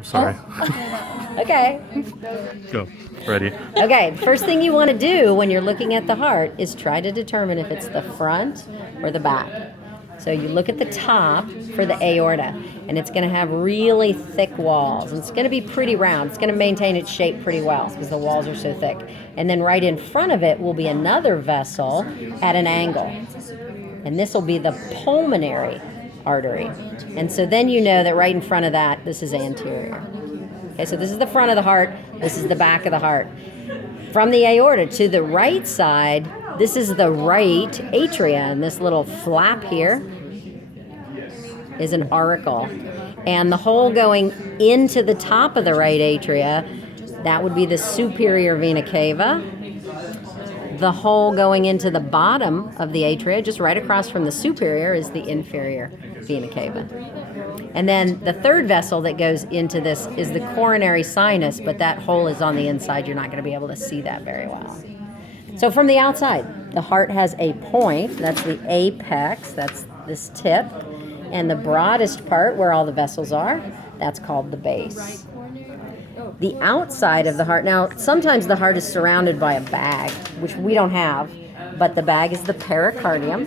I'm sorry. Oh. Okay. Go. Ready. Okay, first thing you want to do when you're looking at the heart is try to determine if it's the front or the back. So you look at the top for the aorta, and it's going to have really thick walls. And it's going to be pretty round. It's going to maintain its shape pretty well because the walls are so thick. And then right in front of it will be another vessel at an angle. And this will be the pulmonary artery. And so then you know that right in front of that, this is anterior. Okay, so this is the front of the heart. This is the back of the heart. From the aorta to the right side, this is the right atria, and this little flap here is an auricle. And the hole going into the top of the right atria, that would be the superior vena cava. The hole going into the bottom of the atria, just right across from the superior, is the inferior vena cava. And then the third vessel that goes into this is the coronary sinus, but that hole is on the inside. You're not going to be able to see that very well. So from the outside, the heart has a point. That's the apex. That's this tip. And the broadest part where all the vessels are, that's called the base. The outside of the heart, now sometimes the heart is surrounded by a bag, which we don't have, but the bag is the pericardium,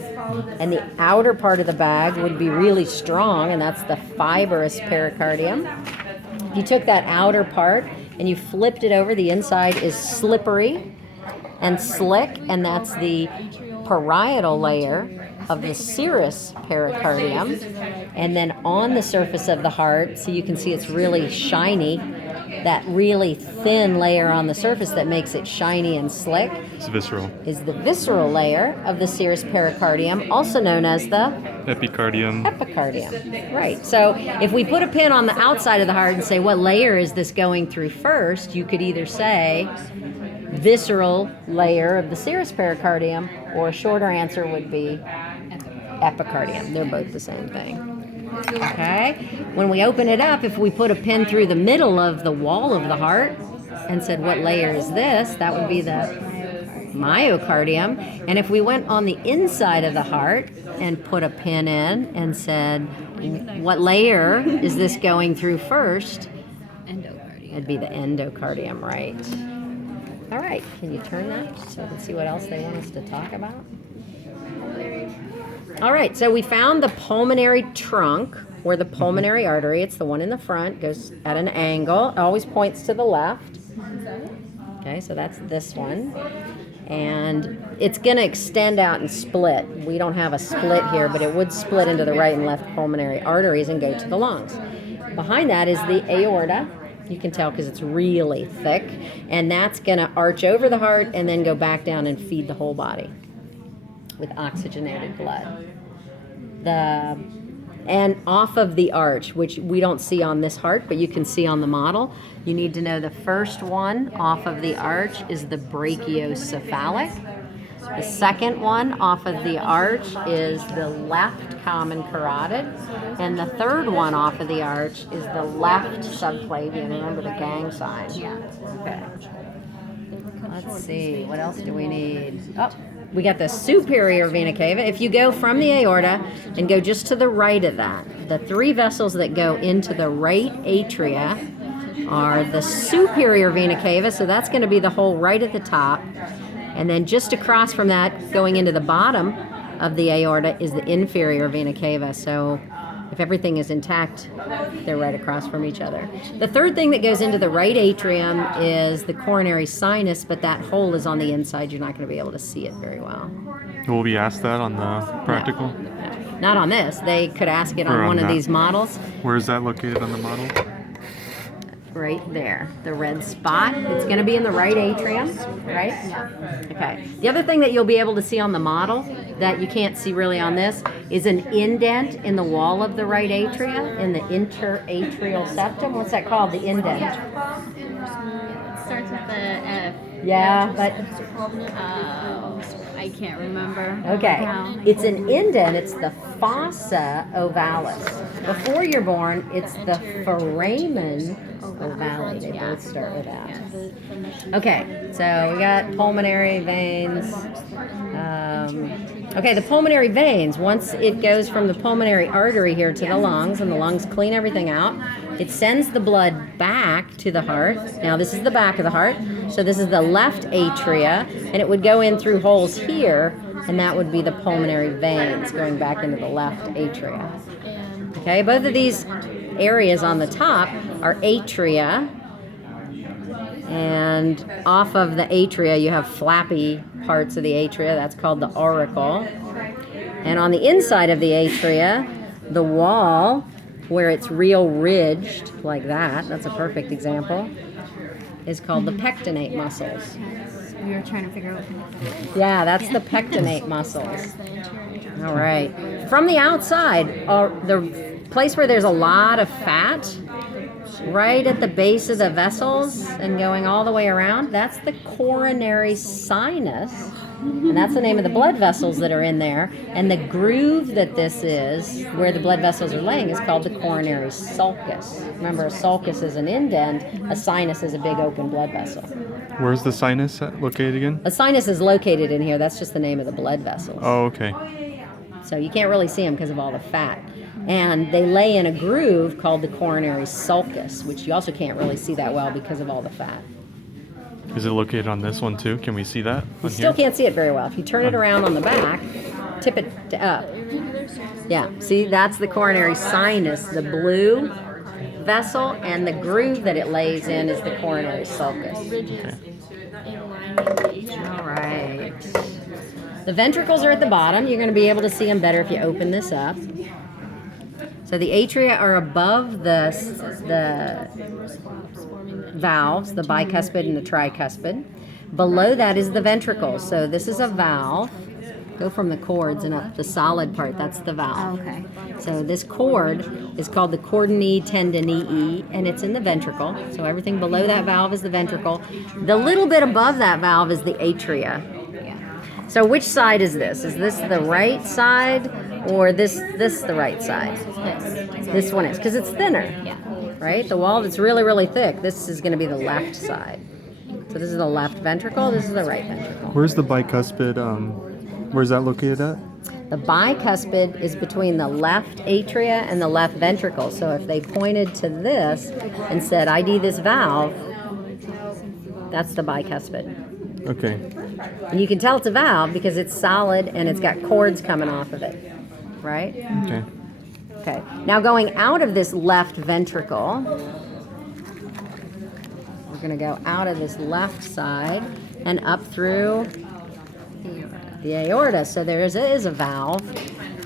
and the outer part of the bag would be really strong, and that's the fibrous pericardium. If you took that outer part and you flipped it over, the inside is slippery and slick, and that's the parietal layer of the serous pericardium. And then on the surface of the heart, so you can see it's really shiny, that really thin layer on the surface that makes it shiny and slick It's visceral. is the visceral layer of the serous pericardium, also known as the Epicardium. epicardium. Right. So if we put a pin on the outside of the heart and say, what layer is this going through first? You could either say visceral layer of the serous pericardium, or a shorter answer would be epicardium. They're both the same thing. Okay? When we open it up, if we put a pin through the middle of the wall of the heart and said, what layer is this? That would be the myocardium. And if we went on the inside of the heart and put a pin in and said, what layer is this going through first? Endocardium. It'd be the endocardium, right? All right, can you turn that so we can see what else they want us to talk about? All right, so we found the pulmonary trunk, or the pulmonary artery. It's the one in the front, goes at an angle. It always points to the left. Okay, so that's this one. And it's going to extend out and split. We don't have a split here, but it would split into the right and left pulmonary arteries and go to the lungs. Behind that is the aorta. You can tell because it's really thick. And that's going to arch over the heart and then go back down and feed the whole body with oxygenated blood. And off of the arch, which we don't see on this heart, but you can see on the model, you need to know the first one off of the arch is the brachiocephalic. The second one off of the arch is the left common carotid. And the third one off of the arch is the left subclavian. Remember the gang sign? Yeah. Okay. Let's see, what else do we need? Oh, we got the superior vena cava. If you go from the aorta and go just to the right of that, the three vessels that go into the right atria are the superior vena cava, so that's going to be the hole right at the top. And then just across from that, going into the bottom of the aorta, is the inferior vena cava. So if everything is intact, they're right across from each other. The third thing that goes into the right atrium is the coronary sinus, but that hole is on the inside. You're not going to be able to see it very well. Will we ask that on the practical? No, not on this. They could ask it Or on on one of that. these models. Where is that located on the model? Right there, the red spot. It's going to be in the right atrium, right? Yeah. Okay. The other thing that you'll be able to see on the model that you can't see really on this is an indent in the wall of the right atria, in the interatrial septum. What's that called? The indent. It starts with the F. Yeah, but I can't remember. okay. Now. It's an indent. It's the fossa ovalis. Before you're born, it's the foramen ovale. They both start with that. Okay, so we got pulmonary veins. Okay, the pulmonary veins, once it goes from the pulmonary artery here to the lungs, and the lungs clean everything out, it sends the blood back to the heart. Now this is the back of the heart, so this is the left atria, and it would go in through holes here, and that would be the pulmonary veins going back into the left atria. Okay, both of these areas on the top are atria, and off of the atria you have flappy parts of the atria. That's called the auricle. And on the inside of the atria, the wall, where it's real ridged like that, that's a perfect example, is called the pectinate muscles. We were trying to figure out what Yeah, that's the pectinate muscles. All right. From the outside, the place where there's a lot of fat, right at the base of the vessels and going all the way around, that's the coronary sinus. And that's the name of the blood vessels that are in there. And the groove that this is, where the blood vessels are laying, is called the coronary sulcus. Remember, a sulcus is an indent, a sinus is a big open blood vessel. Where's the sinus located again? A sinus is located in here. That's just the name of the blood vessels. Oh, okay. So you can't really see them because of all the fat. And they lay in a groove called the coronary sulcus, which you also can't really see that well because of all the fat. Is it located on this one too? Can we see that? You still can't see it very well. If you turn it around on the back, tip it up. Yeah, see, that's the coronary sinus, the blue vessel, and the groove that it lays in is the coronary sulcus. All right. The ventricles are at the bottom. You're going to be able to see them better if you open this up. So the atria are above the valves, the bicuspid and the tricuspid. Below that is the ventricles. So this is a valve. Go from the cords and up the solid part. That's the valve. Okay. So this cord is called the cordoni tendinii, and it's in the ventricle. So everything below that valve is the ventricle. The little bit above that valve is the atria. So which side is this? Is this the right side, or this the right side? This one is, because it's thinner. Yeah. Right? The wall that's really, really thick, this is going to be the left side. So this is the left ventricle, this is the right ventricle. Where's the bicuspid? Where's that located at? The bicuspid is between the left atria and the left ventricle. So if they pointed to this and said, ID this valve, that's the bicuspid. Okay. And you can tell it's a valve because it's solid and it's got cords coming off of it. Right? Okay. Okay, now going out of this left ventricle, we're going to go out of this left side and up through the aorta. So there is a valve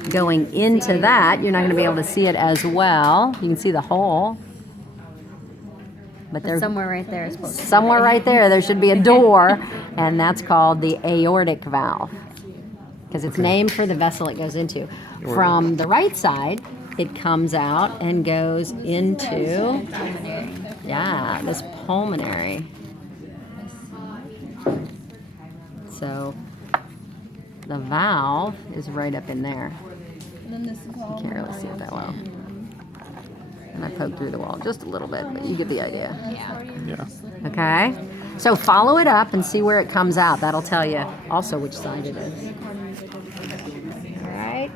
going into that. You're not going to be able to see it as well. You can see the hole. But there's Somewhere right there is supposed to be. somewhere right there should be a door, and that's called the aortic valve because it's named for the vessel it goes into. From the right side, it comes out and goes into, this pulmonary. So the valve is right up in there. You can't really see it that well. And I poked through the wall just a little bit, but you get the idea. Yeah. Okay? So follow it up and see where it comes out. That'll tell you also which side it is. All right.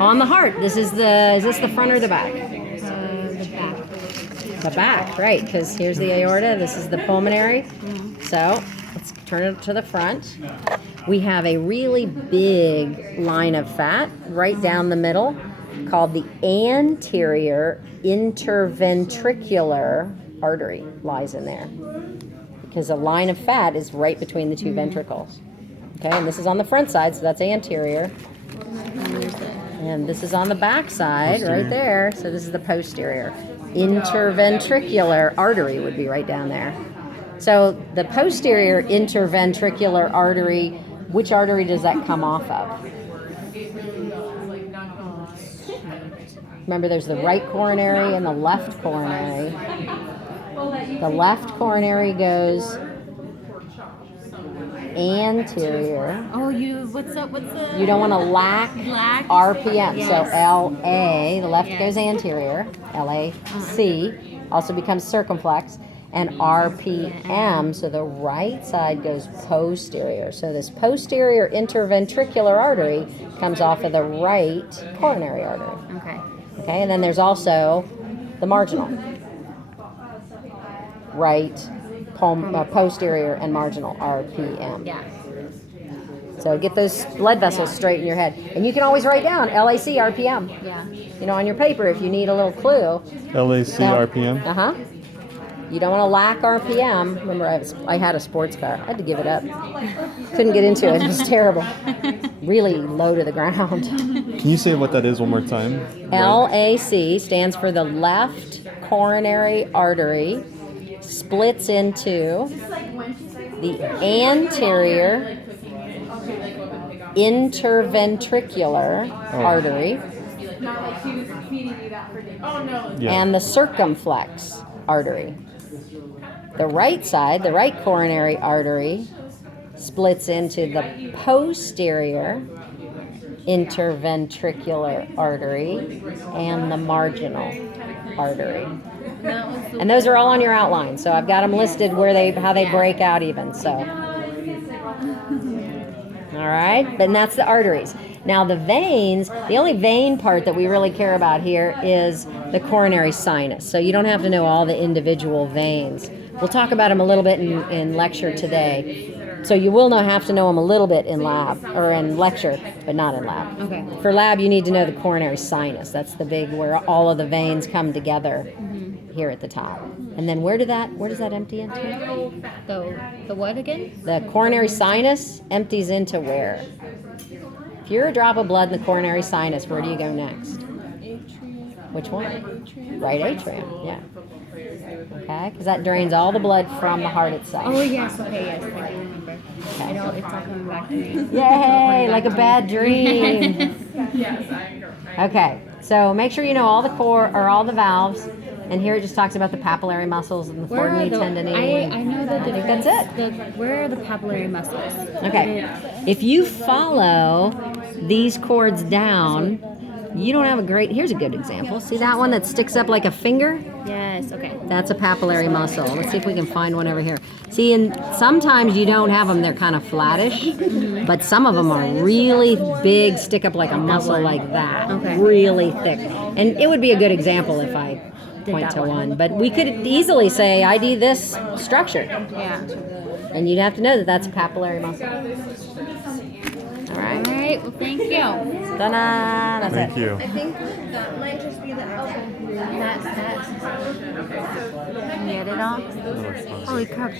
On the heart, is this the front or the back? The back. The back, right, because here's the aorta, this is the pulmonary. So let's turn it to the front. We have a really big line of fat right down the middle called the anterior interventricular artery lies in there because a line of fat is right between the two ventricles. Okay, and this is on the front side, so that's anterior. And this is on the back side, right there. So this is the posterior. Interventricular artery would be right down there. So the posterior interventricular artery, which artery does that come off of? Remember, there's the right coronary and the left coronary. The left coronary goes anterior. What's the? You don't want to lack RPM. Yes. So LA, the left goes anterior. LAC also becomes circumflex. And RPM, so the right side goes posterior. So this posterior interventricular artery comes off of the right coronary artery. Okay. Okay, and then there's also the marginal. Right, posterior and marginal, RPM. Yeah. So get those blood vessels straight in your head. And you can always write down LAC, RPM. Yeah. You know, on your paper if you need a little clue. LAC, RPM. Uh-huh. You don't want to lack RPM. Remember, I had a sports car. I had to give it up. Couldn't get into it. It was terrible. Really low to the ground. Can you say what that is one more time? LAC stands for the left coronary artery. Splits into the anterior interventricular artery and the circumflex artery. The right side, the right coronary artery, splits into the posterior interventricular artery and the marginal artery. And those are all on your outline. So I've got them listed how they break out even. So, all right. But that's the arteries. Now the veins, the only vein part that we really care about here is the coronary sinus. So you don't have to know all the individual veins. We'll talk about them a little bit in lecture today. So you will have to know them a little bit in lab or in lecture, but not in lab. Okay. For lab, you need to know the coronary sinus. That's the big where all of the veins come together here at the top. And then where does that empty into? The what again? The coronary sinus empties into where? If you're a drop of blood in the coronary sinus, where do you go next? Which one? Right atrium. Yeah. Okay, because that drains all the blood from the heart itself. Oh yes. Okay. Yes. I do remember. I know it's all coming back to me. Yay! Like a bad dream. Okay, so make sure you know all the all the valves. And here it just talks about the papillary muscles and the foramen tendinae. I know that. I think that's it. Where are the papillary muscles? Okay. If you follow these cords down, you don't have a great. Here's a good example. See that one that sticks up like a finger? Yes. Okay. That's a papillary muscle. Let's see if we can find one over here. See, and sometimes you don't have them, they're kind of flattish, but some of them are really big, stick up like a muscle like that. Okay. Really thick. And it would be a good example if I point to one. But we could easily say, ID this structure. Yeah. And you'd have to know that that's a papillary muscle. All All right. right. Well, thank you. Ta-da! That's Thank it. you. I think that might just be the Can you get it all? Holy crap.